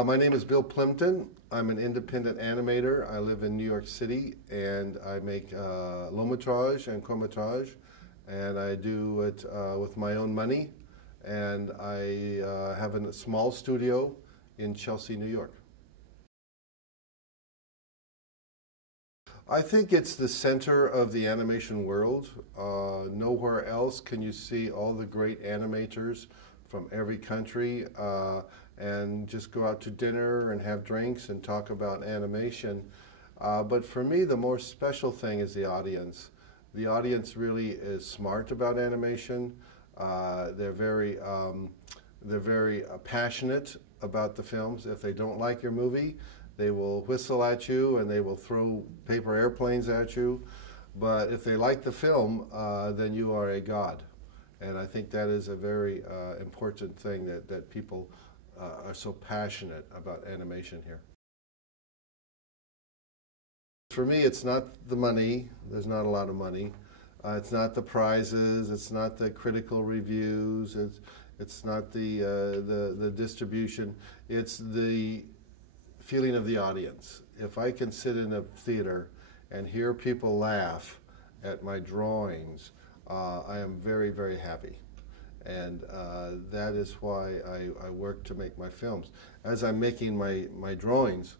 My name is Bill Plympton. I'm an independent animator. I live in New York City, and I make long metrage and court metrage, and I do it with my own money. And I have a small studio in Chelsea, New York. I think it's the center of the animation world. Nowhere else can you see all the great animators from every country and just go out to dinner and have drinks and talk about animation. But for me, the more special thing is the audience. The audience really is smart about animation. They're very passionate about the films. If they don't like your movie, they will whistle at you and they will throw paper airplanes at you. But if they like the film, then you are a god. And I think that is a very important thing that people are so passionate about animation here. For me, it's not the money. There's not a lot of money. It's not the prizes. It's not the critical reviews. It's not the distribution. It's the feeling of the audience. If I can sit in a theater and hear people laugh at my drawings, I am very, very happy. And that is why I work to make my films. As I'm making my drawings,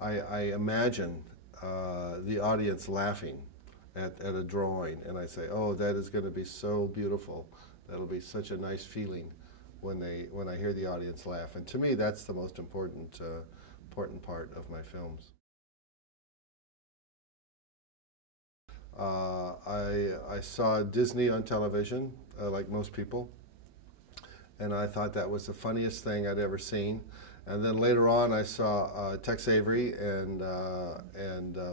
I imagine the audience laughing at a drawing, and I say, oh, that is going to be so beautiful. That'll be such a nice feeling when I hear the audience laugh. And to me, that's the most important part of my films. I saw Disney on television, like most people, and I thought that was the funniest thing I'd ever seen. And then later on, I saw Tex Avery and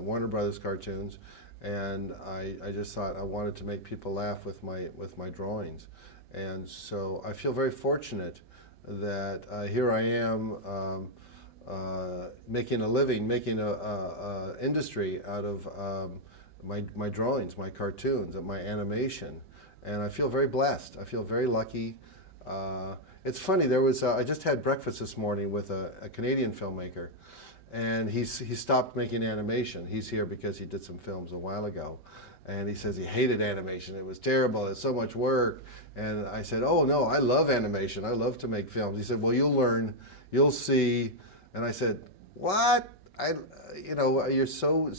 Warner Brothers cartoons, and I just thought I wanted to make people laugh with my drawings. And so I feel very fortunate that here I am making a living, making a industry out of my drawings, my cartoons, and my animation. And I feel very blessed. I feel very lucky. It's funny, I just had breakfast this morning with a Canadian filmmaker, and he stopped making animation. He's here because he did some films a while ago. And he says he hated animation. It was terrible. It's so much work. And I said, oh, no, I love animation. I love to make films. He said, well, you'll learn. You'll see. And I said, what? You're so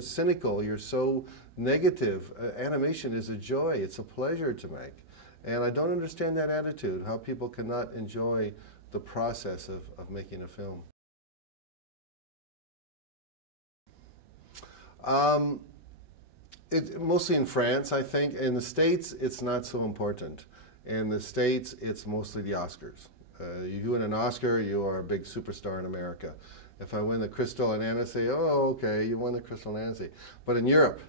cynical. You're so negative. Animation is a joy. It's a pleasure to make. And I don't understand that attitude, how people cannot enjoy the process of making a film. Mostly in France, I think. In the States, it's not so important. In the States, it's mostly the Oscars. You win an Oscar, you are a big superstar in America. If I win the Crystal and Annecy, oh, okay, you won the Crystal and Annecy. But in Europe,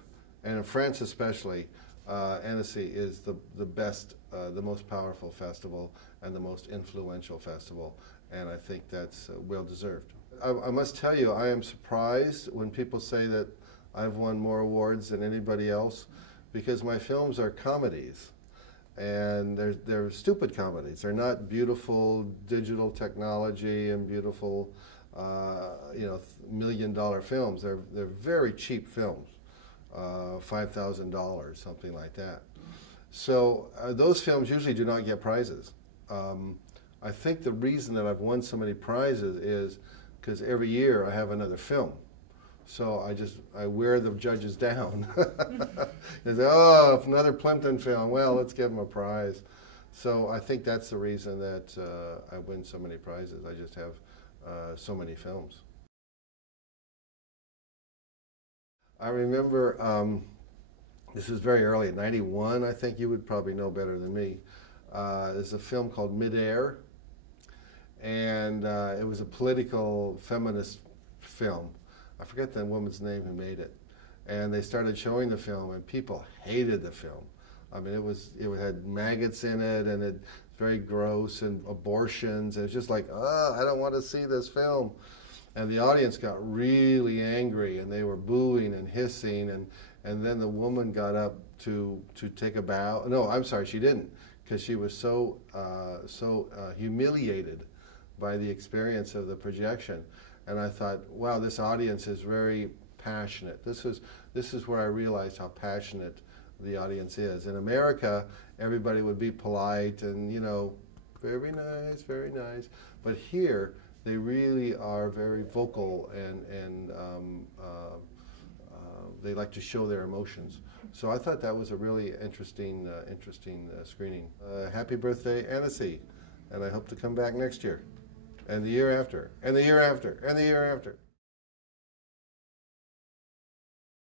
and in France especially, Annecy is the best, the most powerful festival and the most influential festival, and I think that's well deserved. I must tell you, I am surprised when people say that I've won more awards than anybody else, because my films are comedies, and they're stupid comedies. They're not beautiful digital technology and beautiful, $1 million films. They're very cheap films. $5,000, something like that. So those films usually do not get prizes. I think the reason that I've won so many prizes is because every year I have another film. So I wear the judges down. They say, oh, another Plympton film, well, let's give them a prize. So I think that's the reason that I win so many prizes. I just have so many films. I remember, this was very early, in '91, I think you would probably know better than me. There's a film called Midair, and it was a political feminist film. I forget the woman's name who made it. And they started showing the film, and people hated the film. I mean, it had maggots in it, and it's very gross, and abortions. And it's just like, oh, I don't want to see this film. And the audience got really angry, and they were booing and hissing, and then the woman got up to take a bow. No, I'm sorry, she didn't, because she was so humiliated by the experience of the projection. And I thought, wow, this audience is very passionate. This is where I realized how passionate the audience is. In America, everybody would be polite and, you know, very nice, very nice. But here, they really are very vocal and they like to show their emotions. So I thought that was a really interesting screening. Happy birthday, Annecy, and I hope to come back next year, and the year after, and the year after, and the year after.